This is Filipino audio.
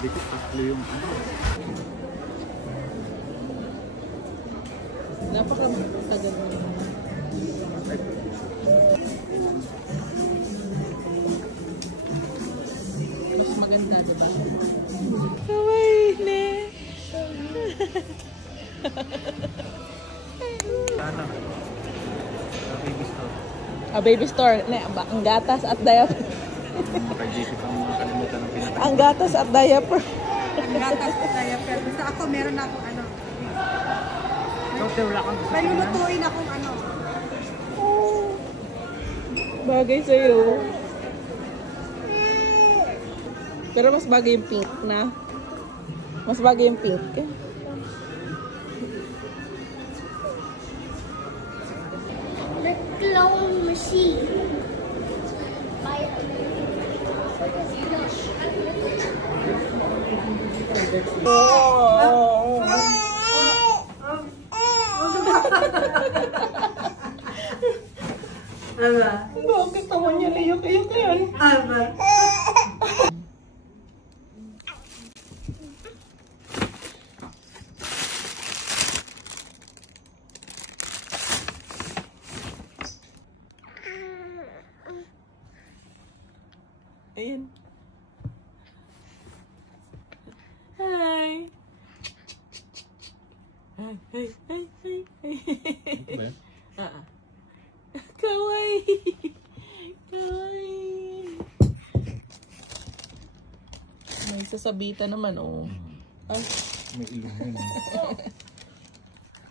Dikit tatlo yung ano. Napakatagal mo naman. Mas maganda, diba? Kawaii ne! Ano? Baby store. Baby store. Ang gatas at diaper. Kay JC pang makalimutan ng pinaka. Ang gatas at diaper. Ang gatas at diaper. Basta ako, meron na akong ano. Doktor, wala kang gusto. May lulutuin akong ano. Oh, bagay sa'yo. Pero mas bagay yung pink na. Mas bagay yung pink. The clone machine. Bakit naman niya layok-layok yan? Ayan. Hi. Hi, hi, hi, hi. Ano ba yan? Kawaii. Kawaii. May sasabitan naman, oh. Ay. May ilong yun.